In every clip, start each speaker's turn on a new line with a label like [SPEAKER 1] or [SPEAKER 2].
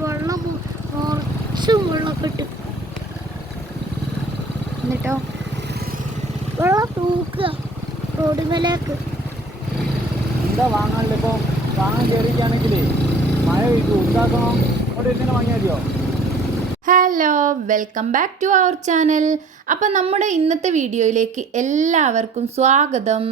[SPEAKER 1] വെള്ളം വെള്ളമൊക്കെ ഇട്ട് എന്നിട്ടോ? വെള്ളം തൂക്കുക റോഡുമേലേക്ക്
[SPEAKER 2] എന്താ വാങ്ങാണ്ട് ഇപ്പോൾ വാങ്ങാൻ കയറിയിട്ടാണെങ്കിൽ മഴ പെയ്തു ഉണ്ടാക്കണോ അവിടെ ഇങ്ങനെ വാങ്ങിയാൽ മതിയോ
[SPEAKER 3] hello welcome back to our channel. അപ്പം നമ്മുടെ ഇന്നത്തെ വീഡിയോയിലേക്ക് എല്ലാവർക്കും സ്വാഗതം.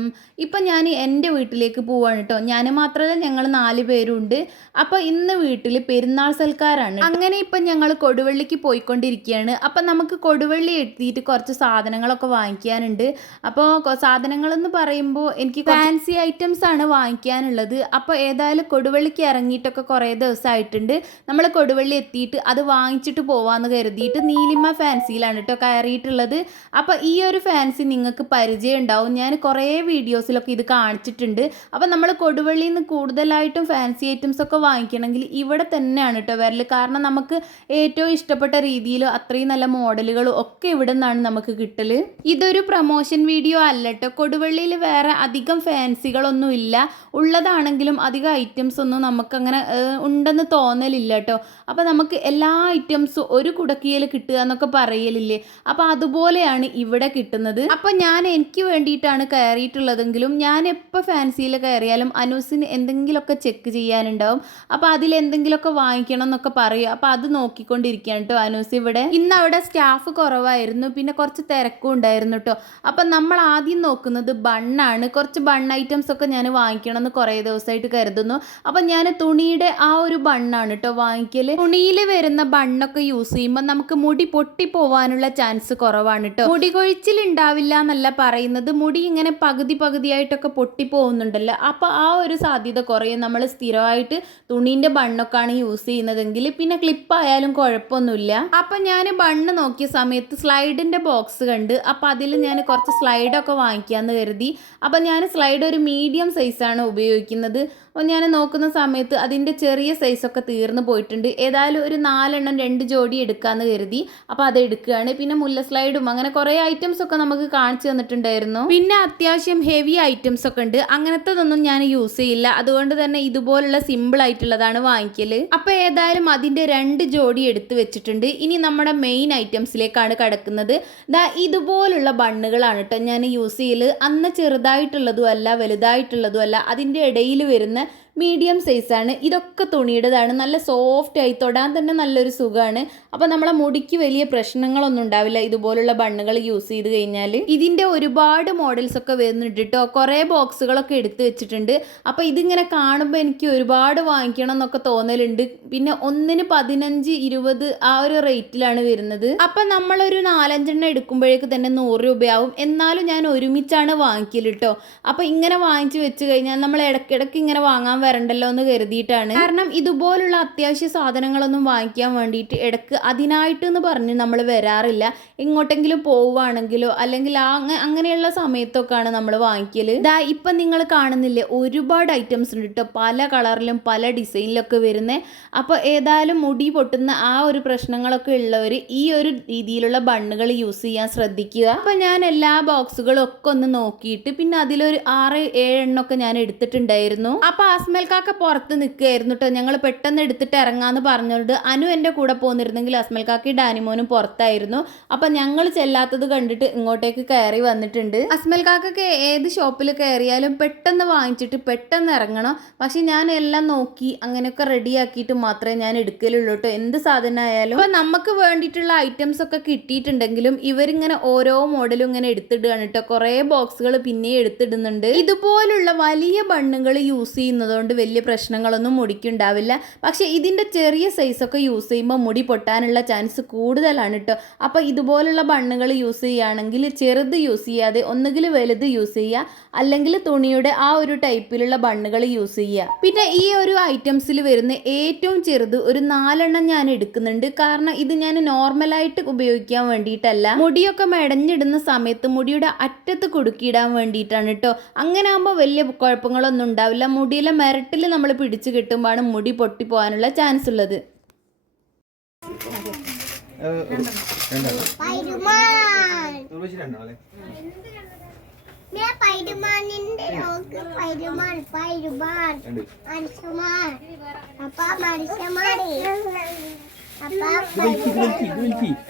[SPEAKER 3] ഇപ്പം ഞാൻ എന്റെ വീട്ടിലേക്ക് പോവാണ് കേട്ടോ ഞാൻ മാത്രമല്ല ഞങ്ങൾ നാല് പേരുണ്ട്. അപ്പോൾ ഇന്ന് വീട്ടിൽ പെരുന്നാൾ സൽക്കാരാണ്. അങ്ങനെ ഇപ്പം ഞങ്ങൾ കൊടുവള്ളിക്ക് പോയിക്കൊണ്ടിരിക്കുകയാണ് അപ്പം നമുക്ക് കൊടുവള്ളി എത്തിയിട്ട് കുറച്ച് സാധനങ്ങളൊക്കെ വാങ്ങിക്കാനുണ്ട്. അപ്പോൾ സാധനങ്ങളെന്ന് പറയുമ്പോൾ എനിക്ക് ഫാൻസി ഐറ്റംസ് ആണ് വാങ്ങിക്കാനുള്ളത്. അപ്പോൾ ഏതായാലും കൊടുവള്ളിക്ക് ഇറങ്ങിയിട്ടൊക്കെ കുറേ ദിവസമായിട്ടുണ്ട് നമ്മൾ കൊടുവള്ളി എത്തിയിട്ട് അത് വാങ്ങിച്ചിട്ട് പോവാന്ന് കരുതിയിട്ട് നീലിമ ഫാൻസിയിലാണ് കേട്ടോ കയറിയിട്ടുള്ളത്. അപ്പോൾ ഈ ഒരു ഫാൻസി നിങ്ങൾക്ക് പരിചയം ഉണ്ടാവും. ഞാൻ കുറേ വീഡിയോസിലൊക്കെ ഇത് കാണിച്ചിട്ടുണ്ട്. അപ്പോൾ നമ്മൾ കൊടുവള്ളിയിൽ നിന്ന് കൂടുതലായിട്ടും ഫാൻസി ഐറ്റംസ് ഒക്കെ വാങ്ങിക്കണമെങ്കിൽ ഇവിടെ തന്നെയാണ് കേട്ടോ വരൽ കാരണം നമുക്ക് ഏറ്റവും ഇഷ്ടപ്പെട്ട രീതിയിൽ അത്രയും നല്ല മോഡലുകളും ഒക്കെ ഇവിടെ നിന്നാണ് നമുക്ക് കിട്ടൽ. ഇതൊരു പ്രൊമോഷൻ വീഡിയോ അല്ല കേട്ടോ കൊടുവള്ളിയിൽ വേറെ അധികം ഫാൻസികളൊന്നും ഇല്ല. ഉള്ളതാണെങ്കിലും അധികം ഐറ്റംസ് ഒന്നും നമുക്കങ്ങനെ ഉണ്ടെന്ന് തോന്നലില്ല കേട്ടോ അപ്പോൾ നമുക്ക് എല്ലാ ഐറ്റംസും ഒരു കുടക്കിയിൽ കിട്ടുക എന്നൊക്കെ പറയലില്ലേ? അപ്പോൾ അതുപോലെയാണ് ഇവിടെ കിട്ടുന്നത്. അപ്പോൾ ഞാൻ എനിക്ക് വേണ്ടിയിട്ടാണ് കയറിയിട്ടുള്ളതെങ്കിലും ഞാൻ എപ്പോൾ ഫാൻസിയിൽ കയറിയാലും അനൂസിന് എന്തെങ്കിലുമൊക്കെ ചെക്ക് ചെയ്യാനുണ്ടാവും. അപ്പോൾ അതിൽ എന്തെങ്കിലുമൊക്കെ വാങ്ങിക്കണം എന്നൊക്കെ പറയും. അപ്പോൾ അത് നോക്കിക്കൊണ്ടിരിക്കുകയാണ് കേട്ടോ അനൂസ് ഇവിടെ. ഇന്ന് അവിടെ സ്റ്റാഫ് കുറവായിരുന്നു. പിന്നെ കുറച്ച് തിരക്കും ഉണ്ടായിരുന്നു കേട്ടോ അപ്പം നമ്മൾ ആദ്യം നോക്കുന്നത് ബണ്ണാണ്. കുറച്ച് ബൺ ഐറ്റംസ് ഒക്കെ ഞാൻ വാങ്ങിക്കണം എന്ന് കുറേ ദിവസമായിട്ട് കരുതുന്നു. അപ്പം ഞാൻ തുണിയുടെ ആ ഒരു ബണ്ണാണ് കേട്ടോ വാങ്ങിക്കൽ തുണിയിൽ വരുന്ന ബണ്ണൊക്കെ യൂസ് ചെയ്യുമ്പോൾ നമുക്ക് മുടി പൊട്ടി പോവാനുള്ള ചാൻസ് കുറവാണ് കേട്ടോ മുടി കൊഴിച്ചിൽ ഉണ്ടാവില്ല എന്നല്ല പറയുന്നത്. മുടി ഇങ്ങനെ പകുതി പകുതിയായിട്ടൊക്കെ പൊട്ടി പോകുന്നുണ്ടല്ലോ. അപ്പോൾ ആ ഒരു സാധ്യത കുറയും. നമ്മൾ സ്ഥിരമായിട്ട് തുണീന്റെ ബണ്ണൊക്കെയാണ് യൂസ് ചെയ്യുന്നതെങ്കിൽ പിന്നെ ക്ലിപ്പ് ആയാലും കുഴപ്പമൊന്നുമില്ല. അപ്പം ഞാൻ ബണ്ണ് നോക്കിയ സമയത്ത് സ്ലൈഡിന്റെ ബോക്സ് കണ്ട് അപ്പോൾ അതിൽ ഞാൻ കുറച്ച് സ്ലൈഡൊക്കെ വാങ്ങിക്കാമെന്ന് കരുതി. അപ്പം ഞാൻ സ്ലൈഡ് ഒരു മീഡിയം സൈസാണ് ഉപയോഗിക്കുന്നത്. അപ്പോൾ ഞാൻ നോക്കുന്ന സമയത്ത് അതിന്റെ ചെറിയ സൈസൊക്കെ തീർന്നു പോയിട്ടുണ്ട്. ഏതായാലും ഒരു നാലെണ്ണം രണ്ട് ജോഡി എടുക്കാമെന്ന് കരുതി. അപ്പോൾ അത് എടുക്കുകയാണ്. പിന്നെ മുല്ല സ്ലൈഡും അങ്ങനെ കുറേ ഐറ്റംസ് ഒക്കെ നമുക്ക് കാണിച്ചു തന്നിട്ടുണ്ടായിരുന്നു. പിന്നെ അത്യാവശ്യം ഹെവി ഐറ്റംസ് ഒക്കെ ഉണ്ട്. അങ്ങനത്തതൊന്നും ഞാൻ യൂസ് ചെയ്യില്ല. അതുകൊണ്ട് തന്നെ ഇതുപോലുള്ള സിമ്പിൾ ആയിട്ടുള്ളതാണ് വാങ്ങിക്കൽ അപ്പോൾ ഏതായാലും അതിന്റെ രണ്ട് ജോഡി എടുത്ത് വെച്ചിട്ടുണ്ട്. ഇനി നമ്മുടെ മെയിൻ ഐറ്റംസിലേക്കാണ് കിടക്കുന്നത്. ദാ ഇതുപോലുള്ള ബണ്ണുകളാണ് കേട്ടോ ഞാൻ യൂസ് ചെയ്യൽ അന്ന് ചെറുതായിട്ടുള്ളതും അല്ല വലുതായിട്ടുള്ളതും അല്ല അതിന്റെ ഇടയിൽ വരുന്ന മീഡിയം സൈസാണ് ഇതൊക്കെ തുണിയുടേതാണ്. നല്ല സോഫ്റ്റ് ആയി തൊടാൻ തന്നെ നല്ലൊരു സുഖമാണ് അപ്പോൾ നമ്മളെ മുടിക്ക് വലിയ പ്രശ്നങ്ങളൊന്നും ഉണ്ടാവില്ല. ഇതുപോലുള്ള ബണ്ണുകൾ യൂസ് ചെയ്ത് കഴിഞ്ഞാൽ ഇതിന്റെ ഒരുപാട് മോഡൽസ് ഒക്കെ വരുന്നുണ്ട് കേട്ടോ കുറേ ബോക്സുകളൊക്കെ എടുത്ത് വെച്ചിട്ടുണ്ട്. അപ്പോൾ ഇതിങ്ങനെ കാണുമ്പോൾ എനിക്ക് ഒരുപാട് വാങ്ങിക്കണം എന്നൊക്കെ തോന്നലുണ്ട്. പിന്നെ ഒന്നിന് പതിനഞ്ച് ഇരുപത് ആ ഒരു റേറ്റിലാണ് വരുന്നത്. അപ്പം നമ്മളൊരു നാലഞ്ചെണ്ണം എടുക്കുമ്പോഴേക്ക് തന്നെ നൂറ് രൂപയാവും. എന്നാലും ഞാൻ ഒരുമിച്ചാണ് വാങ്ങിക്കൽ കേട്ടോ അപ്പോൾ ഇങ്ങനെ വാങ്ങിച്ച് വെച്ച് കഴിഞ്ഞാൽ നമ്മൾ ഇടയ്ക്കിടയ്ക്ക് ഇങ്ങനെ വാങ്ങാൻ വരണ്ടല്ലോ എന്ന് കരുതിയിട്ടാണ്. കാരണം ഇതുപോലുള്ള അത്യാവശ്യ സാധനങ്ങളൊന്നും വാങ്ങിക്കാൻ വേണ്ടിയിട്ട് ഇടയ്ക്ക് അതിനായിട്ട് എന്ന് പറഞ്ഞ് നമ്മൾ വരാറില്ല. എങ്ങോട്ടെങ്കിലും പോവുകയാണെങ്കിലോ അല്ലെങ്കിൽ ആ അങ്ങ- അങ്ങനെയുള്ള സമയത്തൊക്കെയാണ് നമ്മൾ വാങ്ങിക്കൽ ഇതാ ഇപ്പം നിങ്ങൾ കാണുന്നില്ലേ ഒരുപാട് ഐറ്റംസ് ഉണ്ട് കേട്ടോ പല കളറിലും പല ഡിസൈനിലൊക്കെ വരുന്നത് അപ്പോൾ ഏതായാലും മുടി പൊട്ടുന്ന ആ ഒരു പ്രശ്നങ്ങളൊക്കെ ഉള്ളവർ ഈ ഒരു രീതിയിലുള്ള ബണ്ണുകൾ യൂസ് ചെയ്യാൻ ശ്രദ്ധിക്കുക. അപ്പോൾ ഞാൻ എല്ലാ ബോക്സുകളും ഒക്കെ ഒന്ന് നോക്കിയിട്ട് പിന്നെ അതിലൊരു ആറ് ഏഴെണ്ണമൊക്കെ ഞാൻ എടുത്തിട്ടുണ്ടായിരുന്നു. അപ്പോൾ അസ്മൽക്കാക്ക പുറത്ത് നിൽക്കുകയായിരുന്നു കേട്ടോ ഞങ്ങൾ പെട്ടെന്ന് എടുത്തിട്ട് ഇറങ്ങാന്ന് പറഞ്ഞുകൊണ്ട് അനു എന്റെ കൂടെ പോന്നിരുന്നെങ്കിൽ അസ്മൽക്കാക്കി ഡാനിമോനും പുറത്തായിരുന്നു. അപ്പം ഞങ്ങൾ ചെല്ലാത്തത് കണ്ടിട്ട് ഇങ്ങോട്ടേക്ക് കയറി വന്നിട്ടുണ്ട്. അസ്മൽക്കാക്കൊക്കെ ഏത് ഷോപ്പിൽ കയറിയാലും പെട്ടെന്ന് വാങ്ങിച്ചിട്ട് പെട്ടെന്ന് ഇറങ്ങണം. പക്ഷെ ഞാൻ എല്ലാം നോക്കി അങ്ങനെയൊക്കെ റെഡിയാക്കിയിട്ട് മാത്രമേ ഞാൻ എടുക്കലുള്ളൂ കേട്ടോ എന്ത് സാധനമായാലും. അപ്പം നമുക്ക് വേണ്ടിയിട്ടുള്ള ഐറ്റംസ് ഒക്കെ കിട്ടിയിട്ടുണ്ടെങ്കിലും ഇവരിങ്ങനെ ഓരോ മോഡലും ഇങ്ങനെ എടുത്തിടുകയാണ് കേട്ടോ കുറേ ബോക്സുകൾ പിന്നെയും എടുത്തിടുന്നുണ്ട്. ഇതുപോലുള്ള വലിയ ബണ്ണുകൾ യൂസ് ചെയ്യുന്നതുകൊണ്ട് വലിയ പ്രശ്നങ്ങളൊന്നും മുടിക്കുണ്ടാവില്ല. പക്ഷെ ഇതിന്റെ ചെറിയ സൈസൊക്കെ യൂസ് ചെയ്യുമ്പോൾ മുടി പൊട്ടാനുള്ള ചാൻസ് കൂടുതലാണ് കേട്ടോ അപ്പോൾ ഇതുപോലുള്ള ബണ്ണുകൾ യൂസ് ചെയ്യുകയാണെങ്കിൽ ചെറുത് യൂസ് ചെയ്യാതെ ഒന്നുകിൽ വലുത് യൂസ് ചെയ്യുക അല്ലെങ്കിൽ തുണിയുടെ ആ ഒരു ടൈപ്പിലുള്ള ബണ്ണുകൾ യൂസ് ചെയ്യുക. പിന്നെ ഈ ഒരു ഐറ്റംസിൽ വരുന്ന ഏറ്റവും ചെറുത് ഒരു നാലെണ്ണം ഞാൻ എടുക്കുന്നുണ്ട്. കാരണം ഇത് ഞാൻ നോർമലായിട്ട് ഉപയോഗിക്കാൻ വേണ്ടിയിട്ടല്ല. മുടിയൊക്കെ മെടഞ്ഞിടുന്ന സമയത്ത് മുടിയുടെ അറ്റത്ത് കുടുക്കിയിടാൻ വേണ്ടിയിട്ടാണ് കേട്ടോ അങ്ങനെ ആകുമ്പോൾ വലിയ കുഴപ്പങ്ങളൊന്നും ഉണ്ടാവില്ല. മുടിയിലെ മെരട്ടിൽ നമ്മൾ പിടിച്ചു കിട്ടുമ്പോഴാണ് മുടി പൊട്ടിപ്പോകാനുള്ള ചാൻസ് ഉള്ളത്.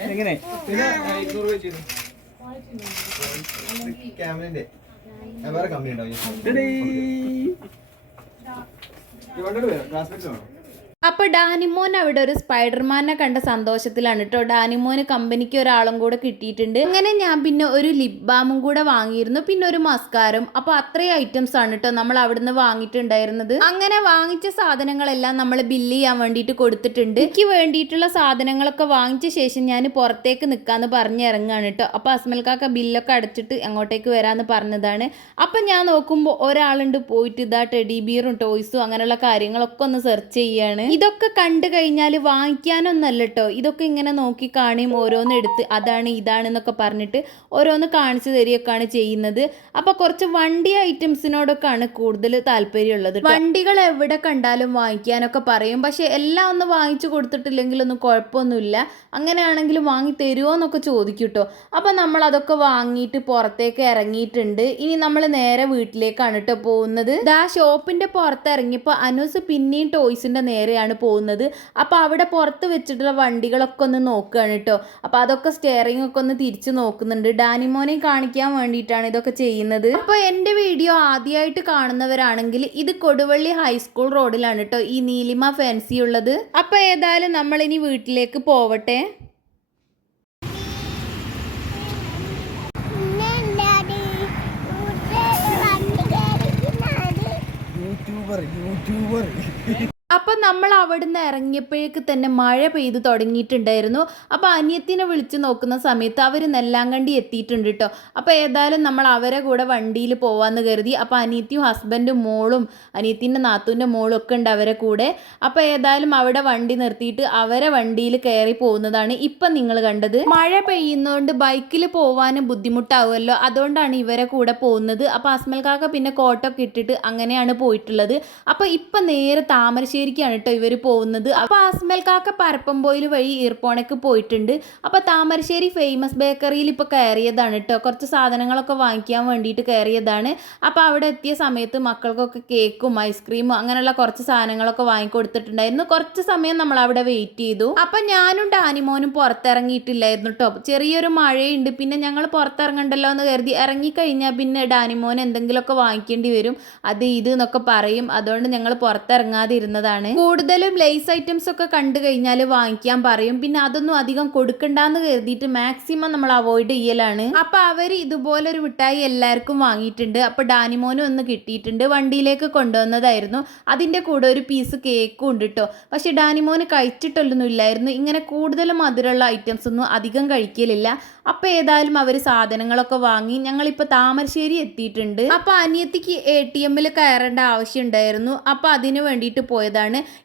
[SPEAKER 2] എങ്ങനെ
[SPEAKER 4] ക്യാമറന്റെ വേറെ കമ്പനി ഉണ്ടാവും ക്ലാസ്മേറ്റ്സ് വേണം
[SPEAKER 3] അപ്പോൾ ഡാനിമോൻ അവിടെ ഒരു സ്പൈഡർമാനെ കണ്ട സന്തോഷത്തിലാണ് കേട്ടോ ഡാനിമോന് കമ്പനിക്ക് ഒരാളും കൂടെ കിട്ടിയിട്ടുണ്ട്. അങ്ങനെ ഞാൻ പിന്നെ ഒരു ലിപ് ബാമും കൂടെ വാങ്ങിയിരുന്നു. പിന്നെ ഒരു മസ്കാരം അപ്പോൾ അത്രയും ഐറ്റംസ് ആണ് കേട്ടോ നമ്മൾ അവിടുന്ന് വാങ്ങിയിട്ടുണ്ടായിരുന്നത്. അങ്ങനെ വാങ്ങിച്ച സാധനങ്ങളെല്ലാം നമ്മൾ ബില്ല് ചെയ്യാൻ വേണ്ടിയിട്ട് കൊടുത്തിട്ടുണ്ട്. എനിക്ക് വേണ്ടിയിട്ടുള്ള സാധനങ്ങളൊക്കെ വാങ്ങിച്ച ശേഷം ഞാൻ പുറത്തേക്ക് നിൽക്കാന്ന് പറഞ്ഞ് ഇറങ്ങുകയാണ് കേട്ടോ അപ്പോൾ അസ്മൽക്കാക്ക ബില്ലൊക്കെ അടച്ചിട്ട് അങ്ങോട്ടേക്ക് വരാമെന്ന് പറഞ്ഞതാണ്. അപ്പം ഞാൻ നോക്കുമ്പോൾ ഒരാളുണ്ട് പോയിട്ട് ഇതാ ടെഡി ബിയറും ടോയ്സും അങ്ങനെയുള്ള കാര്യങ്ങളൊക്കെ ഒന്ന് സെർച്ച് ചെയ്യാണ്. ഇതൊക്കെ കണ്ടു കഴിഞ്ഞാൽ വാങ്ങിക്കാനൊന്നല്ല കേട്ടോ ഇതൊക്കെ ഇങ്ങനെ നോക്കി കാണുകയും ഓരോന്ന് എടുത്ത് അതാണ് ഇതാണെന്നൊക്കെ പറഞ്ഞിട്ട് ഓരോന്ന് കാണിച്ചു തരികയൊക്കെയാണ് ചെയ്യുന്നത്. അപ്പോൾ കുറച്ച് വണ്ടി ഐറ്റംസിനോടൊക്കെയാണ് കൂടുതൽ താല്പര്യമുള്ളത്. വണ്ടികൾ എവിടെ കണ്ടാലും വാങ്ങിക്കാനൊക്കെ പറയും. പക്ഷേ എല്ലാം ഒന്ന് വാങ്ങിച്ചു കൊടുത്തിട്ടില്ലെങ്കിലൊന്നും കുഴപ്പമൊന്നുമില്ല. അങ്ങനെയാണെങ്കിൽ വാങ്ങി തരുമോ എന്നൊക്കെ ചോദിക്കും കേട്ടോ അപ്പോൾ നമ്മൾ അതൊക്കെ വാങ്ങിയിട്ട് പുറത്തേക്ക് ഇറങ്ങിയിട്ടുണ്ട്. ഇനി നമ്മൾ നേരെ വീട്ടിലേക്കാണ് കേട്ടോ പോകുന്നത്. ദാ ഷോപ്പിന്റെ പുറത്ത് ഇറങ്ങിയപ്പോൾ അനൂസ് പിന്നെയും ടോയ്സിന്റെ നേരെയാണ് പോകുന്നത്. അപ്പോൾ അവിടെ പുറത്ത് വെച്ചിട്ടുള്ള വണ്ടികളൊക്കെ ഒന്ന് നോക്കുകയാണ് കേട്ടോ അപ്പോൾ അതൊക്കെ സ്റ്റിയറിംഗ് ഒക്കെ ഒന്ന് തിരിച്ച് നോക്കുന്നുണ്ട്. ഡാനിമോനെ കാണിക്കാൻ വേണ്ടിയിട്ടാണ് ഇതൊക്കെ ചെയ്യുന്നത്. അപ്പോൾ എന്റെ വീഡിയോ ആദ്യമായിട്ട് കാണുന്നവരാണെങ്കിൽ ഇത് കൊടുവള്ളി ഹൈസ്കൂൾ റോഡിലാണ് കേട്ടോ ഈ നീലിമ ഫാൻസി ഉള്ളത്. അപ്പോൾ ഏതായാലും നമ്മൾ ഇനി വീട്ടിലേക്ക് പോവട്ടെ.
[SPEAKER 4] YouTuber YouTuber.
[SPEAKER 3] അപ്പം നമ്മൾ അവിടുന്ന് ഇറങ്ങിയപ്പോഴേക്ക് തന്നെ മഴ പെയ്ത് തുടങ്ങിയിട്ടുണ്ടായിരുന്നു. അപ്പോൾ അനിയത്തിനെ വിളിച്ച് നോക്കുന്ന സമയത്ത് അവർ നെല്ലാങ്കണ്ടി എത്തിയിട്ടുണ്ട് കേട്ടോ അപ്പോൾ ഏതായാലും നമ്മൾ അവരെ കൂടെ വണ്ടിയിൽ പോവാന്ന് കരുതി. അപ്പോൾ അനിയത്തിയും ഹസ്ബൻഡും മോളും അനിയത്തിന്റെ നാത്തൂന്റെ മോളും ഒക്കെ ഉണ്ട് അവരെ കൂടെ. അപ്പോൾ ഏതായാലും അവിടെ വണ്ടി നിർത്തിയിട്ട് അവരെ വണ്ടിയിൽ കയറി പോകുന്നതാണ് ഇപ്പം നിങ്ങൾ കണ്ടത്. മഴ പെയ്യുന്നതുകൊണ്ട് ബൈക്കിൽ പോവാനും ബുദ്ധിമുട്ടാവുമല്ലോ. അതുകൊണ്ടാണ് ഇവരെ കൂടെ പോകുന്നത്. അപ്പോൾ അസ്മൽ കാക്ക പിന്നെ കോട്ടൊക്കെ ഇട്ടിട്ട് അങ്ങനെയാണ് പോയിട്ടുള്ളത്. അപ്പോൾ ഇപ്പം നേരെ താമരശ്ശേരിക്കാണ് കേട്ടോ ഇവർ പോകുന്നത്. അപ്പോൾ ആസ്മൽ കാക്ക പരപ്പംപോയിൽ വഴി ഈർപ്പോണയ്ക്ക് പോയിട്ടുണ്ട്. അപ്പോൾ താമരശ്ശേരി ഫേമസ് ബേക്കറിയിൽ ഇപ്പോൾ കയറിയതാണ് കേട്ടോ. കുറച്ച് സാധനങ്ങളൊക്കെ വാങ്ങിക്കാൻ വേണ്ടിയിട്ട് കയറിയതാണ്. അപ്പോൾ അവിടെ എത്തിയ സമയത്ത് മക്കൾക്കൊക്കെ കേക്കും ഐസ്ക്രീമും അങ്ങനെയുള്ള കുറച്ച് സാധനങ്ങളൊക്കെ വാങ്ങിക്കൊടുത്തിട്ടുണ്ടായിരുന്നു. കുറച്ച് സമയം നമ്മൾ അവിടെ വെയിറ്റ് ചെയ്തു. അപ്പം ഞാനും ഡാനിമോനും പുറത്തിറങ്ങിയിട്ടില്ലായിരുന്നു കേട്ടോ. ചെറിയൊരു മഴയുണ്ട്. പിന്നെ ഞങ്ങൾ പുറത്തിറങ്ങണ്ടല്ലോ എന്ന് കരുതി ഇറങ്ങിക്കഴിഞ്ഞാൽ പിന്നെ ഡാനിമോൻ എന്തെങ്കിലുമൊക്കെ വാങ്ങിക്കേണ്ടി വരും. അത് ഇത് എന്നൊക്കെ പറയും. അതുകൊണ്ട് ഞങ്ങൾ പുറത്തിറങ്ങാതെ ഇരുന്നതാണ് കൂടുതലും ലേസ് ഐറ്റംസ് ഒക്കെ കണ്ടു കഴിഞ്ഞാൽ വാങ്ങിക്കാൻ പറയും. പിന്നെ അതൊന്നും അധികം കൊടുക്കണ്ടെന്ന് കരുതിയിട്ട് മാക്സിമം നമ്മൾ അവോയ്ഡ് ചെയ്യലാണ്. അപ്പൊ അവർ ഇതുപോലെ ഒരു മിഠായി എല്ലാവർക്കും വാങ്ങിയിട്ടുണ്ട്. അപ്പൊ ഡാനിമോനും ഒന്ന് കിട്ടിയിട്ടുണ്ട്. വണ്ടിയിലേക്ക് കൊണ്ടുവന്നതായിരുന്നു. അതിന്റെ കൂടെ ഒരു പീസ് കേക്കും ഉണ്ട് കേട്ടോ പക്ഷെ ഡാനിമോന് കഴിച്ചിട്ടൊന്നും ഇല്ലായിരുന്നു. ഇങ്ങനെ കൂടുതൽ മധുരമുള്ള ഐറ്റംസ് ഒന്നും അധികം കഴിക്കലില്ല. അപ്പൊ ഏതായാലും അവർ സാധനങ്ങളൊക്കെ വാങ്ങി. ഞങ്ങളിപ്പോൾ താമരശ്ശേരി എത്തിയിട്ടുണ്ട്. അപ്പൊ അനിയത്തിക്ക് എ ടി എമ്മിൽ കയറേണ്ട ആവശ്യം ഉണ്ടായിരുന്നു. അപ്പൊ അതിന് വേണ്ടിയിട്ട് പോയതാണ്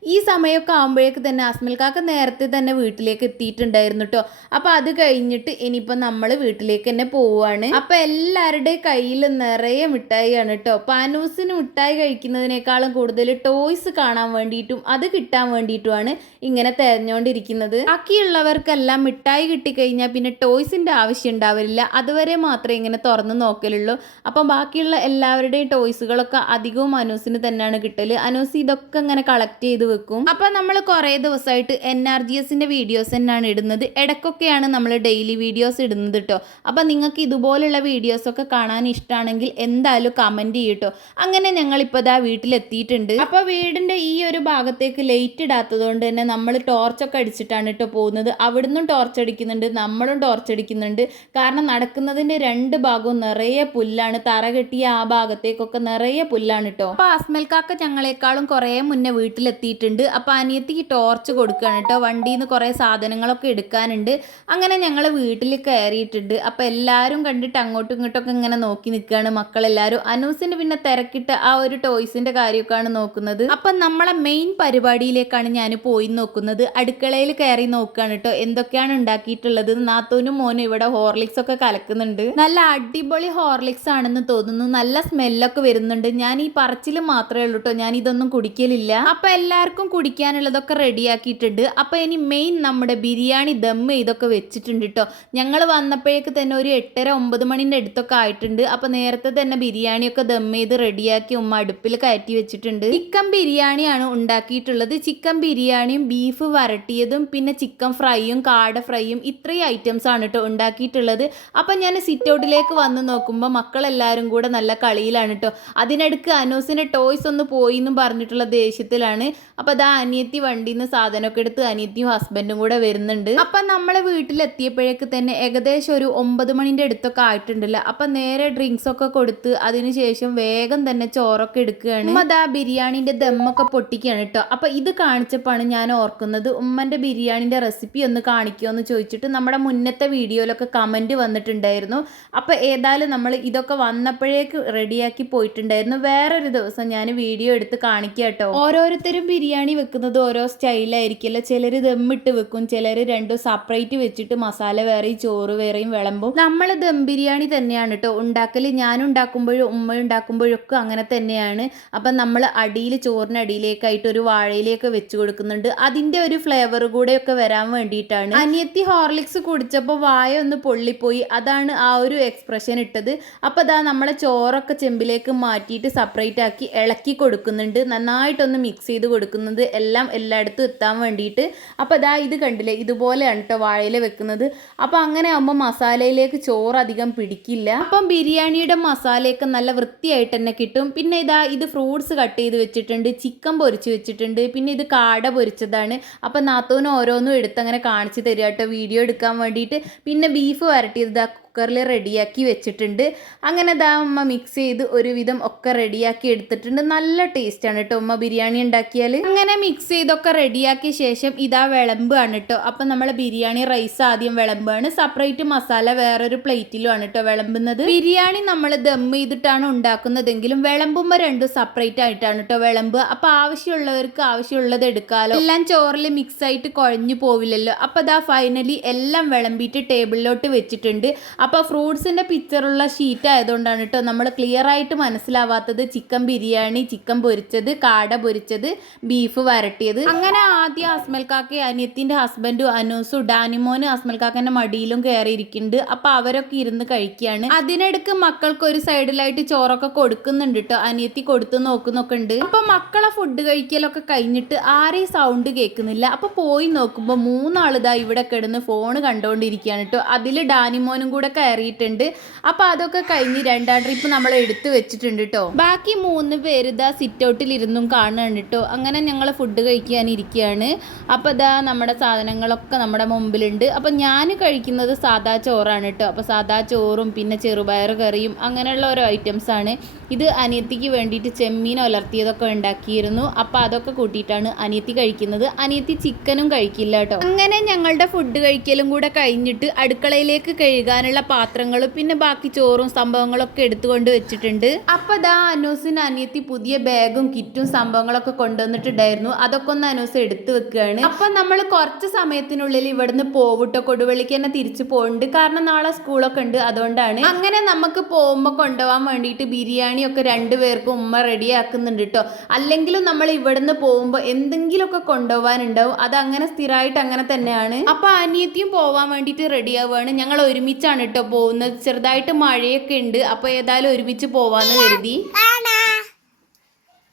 [SPEAKER 3] ഈ സമയമൊക്കെ ആകുമ്പോഴേക്ക് തന്നെ അസ്മൽ കാക്ക നേരത്തെ തന്നെ വീട്ടിലേക്ക് എത്തിയിട്ടുണ്ടായിരുന്നു കേട്ടോ അപ്പൊ അത് കഴിഞ്ഞിട്ട് ഇനിയിപ്പോൾ നമ്മൾ വീട്ടിലേക്ക് തന്നെ പോവുകയാണ് അപ്പൊ എല്ലാവരുടെയും കയ്യിൽ നിറയെ മിഠായിയാണ് കേട്ടോ പാനൂസിന് മിഠായി കഴിക്കുന്നതിനേക്കാളും കൂടുതൽ ടോയ്സ് കാണാൻ വേണ്ടിയിട്ടും അത് കിട്ടാൻ വേണ്ടിയിട്ടുമാണ് ഇങ്ങനെ തെരഞ്ഞുകൊണ്ടിരിക്കുന്നത് ബാക്കിയുള്ളവർക്കെല്ലാം മിഠായി കിട്ടിക്കഴിഞ്ഞാൽ പിന്നെ ടോയ്സിന്റെ ആവശ്യം ഉണ്ടാവില്ല അതുവരെ മാത്രമേ ഇങ്ങനെ തുറന്ന് നോക്കലുള്ളൂ. അപ്പം ബാക്കിയുള്ള എല്ലാവരുടെയും ടോയ്സുകളൊക്കെ അധികവും അനൂസിന് തന്നെയാണ് കിട്ടൽ. അനൂസ് ഇതൊക്കെ ഇങ്ങനെ കളക്ട് ചെയ്ത് വെക്കും. അപ്പം നമ്മൾ കുറേ ദിവസമായിട്ട് എൻ ആർ ജി എസിന്റെ വീഡിയോസ് തന്നെയാണ് ഇടുന്നത്. ഇടക്കൊക്കെയാണ് നമ്മൾ ഡെയിലി വീഡിയോസ് ഇടുന്നത് കേട്ടോ അപ്പം നിങ്ങൾക്ക് ഇതുപോലുള്ള വീഡിയോസ് ഒക്കെ കാണാൻ ഇഷ്ടമാണെങ്കിൽ എന്തായാലും കമന്റ് ചെയ്യട്ടോ. അങ്ങനെ ഞങ്ങൾ ഞങ്ങളിപ്പോൾ ഇതാ വീട്ടിലെത്തിയിട്ടുണ്ട്. അപ്പോൾ വീടിന്റെ ഈ ഒരു ഭാഗത്തേക്ക് ലൈറ്റ് ഇടാത്തതുകൊണ്ട് തന്നെ നമ്മൾ ടോർച്ചൊക്കെ അടിച്ചിട്ടാണ് കേട്ടോ പോകുന്നത്. അവിടുന്നും ടോർച്ച് അടിക്കുന്നുണ്ട് നമ്മളും ടോർച്ച് അടിക്കുന്നുണ്ട്. കാരണം നടക്കുന്നതിന്റെ രണ്ട് ഭാഗവും നിറയെ പുല്ലാണ്. തറ കെട്ടിയ ആ ഭാഗത്തേക്കൊക്കെ നിറയെ പുല്ലാണ് കേട്ടോ അപ്പോൾ അസ്മൽക്കാക്ക ഞങ്ങളെക്കാളും കുറേ മുന്നേ വീട്ടിലെത്തിയിട്ടുണ്ട്. അപ്പോൾ അനിയത്തിക്ക് ടോർച്ച് കൊടുക്കുകയാണ് കേട്ടോ. വണ്ടിയിൽ നിന്ന് കുറേ സാധനങ്ങളൊക്കെ എടുക്കാനുണ്ട്. അങ്ങനെ ഞങ്ങൾ വീട്ടിൽ കയറിയിട്ടുണ്ട്. അപ്പോൾ എല്ലാവരും കണ്ടിട്ട് അങ്ങോട്ടും ഇങ്ങോട്ടൊക്കെ ഇങ്ങനെ നോക്കി നിൽക്കുകയാണ് മക്കളെല്ലാവരും. അനൂസിന് പിന്നെ തിരക്കിട്ട് ആ ഒരു ടോയ്സിന്റെ കാര്യമൊക്കെയാണ് നോക്കുന്നത്. അപ്പം നമ്മളെ മെയിൻ പരിപാടിയിലേക്കാണ് ഞാൻ പോയി നോക്കുന്നത്. അടുക്കളയിൽ കയറി നോക്കുകയാണ് കേട്ടോ. എന്തൊക്കെയാണ് ഉണ്ടാക്കിയിട്ടുള്ളത്? നാത്തൂനും മോനും ഇവിടെ ഹോർലിക്സ് ഒക്കെ കലക്കുന്നുണ്ട്. നല്ല അടിപൊളി ഹോർലിക്സ് ആണെന്ന് തോന്നുന്നു. നല്ല സ്മെല്ലൊക്കെ വരുന്നുണ്ട്. ഞാൻ ഈ പറച്ചിൽ മാത്രമേ ഉള്ളൂ കേട്ടോ. ഞാൻ ഇതൊന്നും കുടിക്കലില്ല. അപ്പോൾ എല്ലാവർക്കും കുടിക്കാനുള്ളതൊക്കെ റെഡിയാക്കിയിട്ടുണ്ട്. അപ്പോൾ ഇനി മെയിൻ നമ്മുടെ ബിരിയാണി ദം ഇതൊക്കെ വെച്ചിട്ടുണ്ട് കേട്ടോ ഞങ്ങൾ വന്നപ്പോഴേക്ക് തന്നെ ഒരു എട്ടര ഒമ്പത് മണിന്റെ അടുത്തൊക്കെ ആയിട്ടുണ്ട്. അപ്പോൾ നേരത്തെ തന്നെ ബിരിയാണിയൊക്കെ ദം ചെയ്ത് റെഡിയാക്കി ഉമ്മ അടുപ്പിൽ കയറ്റി വെച്ചിട്ടുണ്ട്. ചിക്കൻ ബിരിയാണിയാണ് ഉണ്ടാക്കിയിട്ടുള്ളത്. ചിക്കൻ ബിരിയാണിയും ബീഫ് വരട്ടിയതും പിന്നെ ചിക്കൻ ഫ്രൈയും കാട ഫ്രൈയും ഇത്രയും ഐറ്റംസ് ആണ് കേട്ടോ ഉണ്ടാക്കിയിട്ടുള്ളത്. അപ്പം ഞാൻ സിറ്റ് ഔട്ടിലേക്ക് വന്ന് നോക്കുമ്പോൾ മക്കളെല്ലാവരും കൂടെ നല്ല കളിയിലാണ് കേട്ടോ അതിനടുക്ക് അനൂസിന്റെ ടോയ്സ് ഒന്ന് പോയി എന്നും പറഞ്ഞിട്ടുള്ള ദേഷ്യത്തിലാണ് അപ്പം അതാ അനിയത്തി വണ്ടിന്ന് സാധനമൊക്കെ എടുത്ത് അനിയത്തിയും ഹസ്ബൻഡും കൂടെ വരുന്നുണ്ട്. അപ്പം നമ്മളെ വീട്ടിലെത്തിയപ്പോഴേക്ക് തന്നെ ഏകദേശം ഒരു ഒമ്പത് മണിന്റെ അടുത്തൊക്കെ ആയിട്ടുണ്ടല്ലോ. അപ്പം നേരെ ഡ്രിങ്ക്സ് ഒക്കെ കൊടുത്ത് അതിനുശേഷം വേഗം തന്നെ ചോറൊക്കെ എടുക്കുകയാണ്. ഉമ്മ അതാ ബിരിയാണിന്റെ ദമ്മൊക്കെ പൊട്ടിക്കുകയാണ് കേട്ടോ. അപ്പം ഇത് കാണിച്ചപ്പോൾ ഞാൻ ഓർക്കുന്നത് ഉമ്മന്റെ ബിരിയാണിന്റെ റെസിപ്പി ഒന്ന് കാണിക്കുമോ എന്ന് ചോദിച്ചിട്ട് നമ്മുടെ മുന്നത്തെ വീഡിയോയിലൊക്കെ കമന്റ് വന്നിട്ടുണ്ടായിരുന്നു. അപ്പോൾ ഏതായാലും നമ്മൾ ഇതൊക്കെ വന്നപ്പോഴേക്ക് റെഡിയാക്കി പോയിട്ടുണ്ടായിരുന്നു. വേറൊരു ദിവസം ഞാൻ വീഡിയോ എടുത്ത് കാണിക്കാം കേട്ടോ. ഓരോരുത്തരും ബിരിയാണി വെക്കുന്നത് ഓരോ സ്റ്റൈലായിരിക്കില്ല. ചിലർ ദമ്മിട്ട് വെക്കും ചിലർ രണ്ടും സെപ്പറേറ്റ് വെച്ചിട്ട് മസാല വേറെയും ചോറ് വേറെയും വിളമ്പും. നമ്മൾ ദം ബിരിയാണി തന്നെയാണ് കേട്ടോ ഉണ്ടാക്കൽ ഞാൻ ഉണ്ടാക്കുമ്പോഴും ഉമ്മ ഉണ്ടാക്കുമ്പോഴൊക്കെ അങ്ങനെ തന്നെയാണ്. അപ്പം നമ്മൾ അടിയിൽ ചോറിന് അടിയിലേക്കായിട്ട് ഒരു വാഴയിലേക്ക് വെച്ച് കൊടുക്കുന്നുണ്ട്. അതിന്റെ ഒരു ഫ്ലേവർ കൂടെയൊക്കെ വരാൻ വേണ്ടിയിട്ടാണ്. അനിയത്തി ഹോർലിക്സ് കുടിച്ചപ്പോൾ വായ ഒന്ന് പൊള്ളിപ്പോയി. അതാണ് ആ ഒരു എക്സ്പ്രഷൻ ഇട്ടത്. അപ്പോൾ അതാ നമ്മളെ ചോറൊക്കെ ചെമ്പിലേക്ക് മാറ്റിയിട്ട് സെപ്പറേറ്റ് ആക്കി ഇളക്കി കൊടുക്കുന്നുണ്ട്. നന്നായിട്ടൊന്ന് മിക്സ് ചെയ്ത് കൊടുക്കുന്നത് എല്ലാം എല്ലായിടത്തും എത്താൻ വേണ്ടിയിട്ട്. അപ്പോൾ അതാ ഇത് കണ്ടില്ലേ? ഇതുപോലെയാണ് കേട്ടോ വാഴയിൽ വെക്കുന്നത്. അപ്പോൾ അങ്ങനെ ആകുമ്പോൾ മസാലയിലേക്ക് ചോറ് അധികം പിടിക്കില്ല. അപ്പം ബിരിയാണിയുടെ മസാലയൊക്കെ നല്ല വൃത്തിയായിട്ട് തന്നെ കിട്ടും. പിന്നെ ഇതാ ഇത് ഫ്രൂട്ട്സ് കട്ട് ചെയ്ത് വെച്ചിട്ടുണ്ട് ചിക്കൻ പൊരിച്ച് വെച്ചിട്ടുണ്ട് പിന്നെ ഇത് കാട പൊരിച്ചതാണ്. അപ്പം നാത്തൂന് ഓരോന്നും എടുത്ത് അങ്ങനെ കാണിച്ചു തരിക കേട്ടോ വീഡിയോ എടുക്കാൻ വേണ്ടിയിട്ട്. പിന്നെ ബീഫ് വരട്ടിയത് ഇതാ കുക്കറിൽ റെഡിയാക്കി വെച്ചിട്ടുണ്ട്. അങ്ങനെ ദാ ഉമ്മ മിക്സ് ചെയ്ത് ഒരുവിധം ഒക്കെ റെഡിയാക്കി എടുത്തിട്ടുണ്ട്. നല്ല ടേസ്റ്റാണ് കേട്ടോ ഉമ്മ ബിരിയാണി ഉണ്ടാക്കിയാൽ അങ്ങനെ മിക്സ് ചെയ്തൊക്കെ റെഡിയാക്കിയ ശേഷം ഇതാ വിളമ്പാണ് കേട്ടോ അപ്പം നമ്മൾ ബിരിയാണി റൈസ് ആദ്യം വിളമ്പാണ്. സെപ്പറേറ്റ് മസാല വേറൊരു പ്ലേറ്റിലുമാണ് കേട്ടോ വിളമ്പുന്നത്. ബിരിയാണി നമ്മൾ ദം ചെയ്തിട്ടാണ് ഉണ്ടാക്കുന്നതെങ്കിലും വിളമ്പുമ്പോൾ രണ്ടും സെപ്പറേറ്റ് ആയിട്ടാണ് കേട്ടോ വിളമ്പ് അപ്പം ആവശ്യമുള്ളവർക്ക് ആവശ്യമുള്ളത് എടുക്കാമല്ലോ എല്ലാം ചോറിൽ മിക്സ് ആയിട്ട് കുഴഞ്ഞു പോവില്ലല്ലോ. അപ്പം അതാ ഫൈനലി എല്ലാം വിളമ്പിയിട്ട് ടേബിളിലോട്ട് വെച്ചിട്ടുണ്ട്. അപ്പോൾ ഫ്രൂട്ട്സിന്റെ പിക്ചറുള്ള ഷീറ്റ് ആയതുകൊണ്ടാണ് കേട്ടോ നമ്മൾ ക്ലിയർ ആയിട്ട് മനസ്സിലാവാത്തത് ചിക്കൻ ബിരിയാണി ചിക്കൻ പൊരിച്ചത് കാട പൊരിച്ചത് ബീഫ് വരട്ടിയത്. അങ്ങനെ ആദ്യം അസ്മൽ കാക്ക അനിയത്തിന്റെ ഹസ്ബൻഡും അനൂസും ഡാനിമോനും അസ്മൽ കാക്കന്റെ മടിയിലും കയറിയിരിക്കുന്നുണ്ട് അപ്പോൾ അവരൊക്കെ ഇരുന്ന് കഴിക്കുകയാണ്. അതിനിടക്ക് മക്കൾക്ക് ഒരു സൈഡിലായിട്ട് ചോറൊക്കെ കൊടുക്കുന്നുണ്ട് കേട്ടോ അനിയത്തി കൊടുത്ത് നോക്കുന്നൊക്കെ ഉണ്ട്. അപ്പോൾ മക്കളെ ഫുഡ് കഴിക്കലൊക്കെ കഴിഞ്ഞിട്ട് ആരെയും സൗണ്ട് കേൾക്കുന്നില്ല. അപ്പോൾ പോയി നോക്കുമ്പോൾ മൂന്നാളിതാ ഇവിടെ കിടന്ന് ഫോൺ കണ്ടുകൊണ്ടിരിക്കുകയാണ് കേട്ടോ അതിൽ ഡാനിമോനും കൂടെ കയറിയിട്ടുണ്ട്. അപ്പോൾ അതൊക്കെ കഴിഞ്ഞ് രണ്ടാം ട്രിപ്പ് നമ്മൾ എടുത്തു വെച്ചിട്ടുണ്ട് കേട്ടോ ബാക്കി മൂന്ന് പേര് ഇതാ സിറ്റ് ഔട്ടിൽ ഇരുന്നും കാണുകയാണ് കേട്ടോ അങ്ങനെ ഞങ്ങൾ ഫുഡ് കഴിക്കാനിരിക്കുകയാണ് അപ്പൊ അപ്പോൾ ഇതാ നമ്മുടെ സാധനങ്ങളൊക്കെ നമ്മുടെ മുമ്പിലുണ്ട്. അപ്പോൾ ഞാൻ കഴിക്കുന്നത് സാദാ ചോറാണ് കേട്ടോ അപ്പോൾ സാദാ ചോറും പിന്നെ ചെറുപയർ കറിയും അങ്ങനെയുള്ള ഓരോ ഐറ്റംസ് ആണ്. ഇത് അനിയത്തിക്ക് വേണ്ടിയിട്ട് ചെമ്മീൻ ഉലർത്തിയതൊക്കെ ഉണ്ടാക്കിയിരുന്നു. അപ്പോൾ അതൊക്കെ കൂട്ടിയിട്ടാണ് അനിയത്തി കഴിക്കുന്നത്. അനിയത്തി ചിക്കനും കഴിക്കില്ല കേട്ടോ അങ്ങനെ ഞങ്ങളുടെ ഫുഡ് കഴിക്കലും കൂടെ കഴിഞ്ഞിട്ട് അടുക്കളയിലേക്ക് കഴുകാനുള്ള പാത്രങ്ങളും പിന്നെ ബാക്കി ചോറും സംഭവങ്ങളൊക്കെ എടുത്തുകൊണ്ട് വെച്ചിട്ടുണ്ട്. അപ്പോൾ ദാ അനൂസിന് അനിയത്തി പുതിയ ബാഗും കിറ്റും സംഭവങ്ങളൊക്കെ കൊണ്ടുവന്നിട്ടുണ്ടായിരുന്നു. അതൊക്കെ ഒന്ന് അനൂസ് എടുത്തു വെക്കുകയാണ് അപ്പം നമ്മൾ കുറച്ച് സമയത്തിനുള്ളിൽ ഇവിടുന്ന് പോവിട്ടോ. കൊടുവള്ളിക്ക് തന്നെ തിരിച്ചു പോകുന്നുണ്ട് കാരണം നാളെ സ്കൂളൊക്കെ ഉണ്ട്. അതുകൊണ്ടാണ്. അങ്ങനെ നമുക്ക് പോകുമ്പോൾ കൊണ്ടുപോകാൻ വേണ്ടിയിട്ട് ബിരിയാണി ഒക്കെ രണ്ടുപേർക്കും ഉമ്മ റെഡി ആക്കുന്നുണ്ട് കേട്ടോ അല്ലെങ്കിലും നമ്മൾ ഇവിടുന്ന് പോകുമ്പോൾ എന്തെങ്കിലുമൊക്കെ കൊണ്ടുപോകാനുണ്ടാവും. അത് അങ്ങനെ സ്ഥിരമായിട്ട് അങ്ങനെ തന്നെയാണ്. അപ്പോൾ അനിയത്തിയും പോവാൻ വേണ്ടിയിട്ട് റെഡി ആവുകയാണ്. ഞങ്ങൾ ഒരുമിച്ചാണ് കേട്ടോ പോകുന്നത്. ചെറുതായിട്ട് മഴയൊക്കെ ഉണ്ട്. അപ്പോൾ ഏതായാലും ഒരുമിച്ച് പോവാന്ന് കരുതി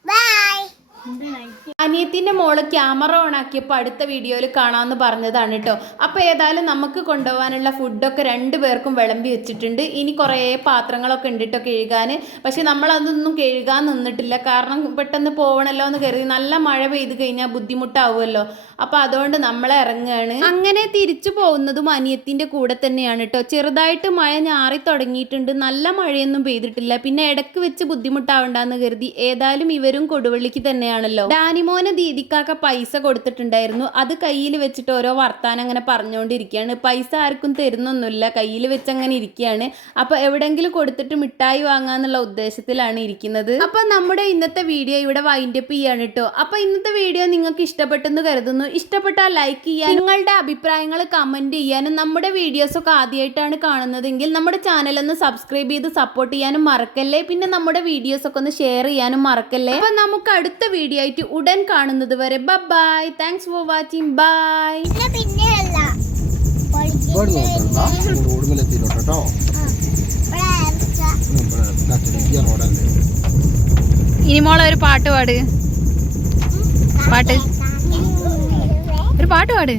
[SPEAKER 1] ബൈ
[SPEAKER 3] അനിയത്തിന്റെ മോൾ ക്യാമറ ഓൺ ആക്കിയപ്പോൾ അടുത്ത വീഡിയോയിൽ കാണാമെന്ന് പറഞ്ഞതാണ് കേട്ടോ അപ്പോൾ ഏതായാലും നമുക്ക് കൊണ്ടുപോകാനുള്ള ഫുഡൊക്കെ രണ്ട് പേർക്കും വിളമ്പി വെച്ചിട്ടുണ്ട്. ഇനി കുറേ പാത്രങ്ങളൊക്കെ ഉണ്ട് കേട്ടോ കഴുകാൻ പക്ഷേ നമ്മളതൊന്നും കഴുകാൻ നിന്നിട്ടില്ല. കാരണം പെട്ടെന്ന് പോകണമല്ലോ എന്ന് കരുതി നല്ല മഴ പെയ്ത് കഴിഞ്ഞാൽ ബുദ്ധിമുട്ടാവുമല്ലോ. അപ്പോൾ അതുകൊണ്ട് നമ്മൾ ഇറങ്ങുകയാണ് അങ്ങനെ തിരിച്ചു പോകുന്നതും അനിയത്തിന്റെ കൂടെ തന്നെയാണ് കേട്ടോ ചെറുതായിട്ട് മഴ ഞാറി തുടങ്ങിയിട്ടുണ്ട്. നല്ല മഴയൊന്നും പെയ്തിട്ടില്ല. പിന്നെ ഇടയ്ക്ക് വെച്ച് ബുദ്ധിമുട്ടാവണ്ടെന്ന് കരുതി. ഏതായാലും ഇവരും കൊടുവള്ളിക്ക് തന്നെയാണല്ലോ. ഡാനിമോന് ദീദിക്കാക്ക പൈസ കൊടുത്തിട്ടുണ്ടായിരുന്നു. അത് കയ്യിൽ വെച്ചിട്ട് ഓരോ വർത്താനം അങ്ങനെ പറഞ്ഞുകൊണ്ടിരിക്കുകയാണ് പൈസ ആർക്കും തരുന്നൊന്നുമില്ല. കയ്യിൽ വെച്ച് അങ്ങനെ ഇരിക്കുകയാണ്. അപ്പൊ എവിടെങ്കിലും കൊടുത്തിട്ട് മിഠായി വാങ്ങാന്നുള്ള ഉദ്ദേശത്തിലാണ് ഇരിക്കുന്നത്. അപ്പൊ നമ്മുടെ ഇന്നത്തെ വീഡിയോ ഇവിടെ വൈൻഡ് അപ്പ് ചെയ്യാണ് കേട്ടോ അപ്പൊ ഇന്നത്തെ വീഡിയോ നിങ്ങൾക്ക് ഇഷ്ടപ്പെട്ടെന്ന് കരുതുന്നു. ഇഷ്ടപ്പെട്ടാൽ ലൈക്ക് ചെയ്യാൻ നിങ്ങളുടെ അഭിപ്രായങ്ങൾ കമന്റ് ചെയ്യാനും നമ്മുടെ വീഡിയോസ് ഒക്കെ ആദ്യമായിട്ടാണ് കാണുന്നതെങ്കിൽ നമ്മുടെ ചാനൽ ഒന്ന് സബ്സ്ക്രൈബ് ചെയ്ത് സപ്പോർട്ട് ചെയ്യാനും മറക്കല്ലേ? പിന്നെ നമ്മുടെ വീഡിയോസ് ഒക്കെ ഒന്ന് ഷെയർ ചെയ്യാനും മറക്കല്ലേ? അപ്പൊ നമുക്ക് അടുത്ത വീഡിയോ ആയിട്ട് ഉടൻ കാണുന്നത് വരെ bye thanks for watching bye
[SPEAKER 5] പിന്നെ
[SPEAKER 6] റോഡ് കേട്ടോ
[SPEAKER 3] ഇനി മോളെ ഒരു പാട്ട് പാട്. പാട്ട്. ഒരു പാട്ട് പാട്.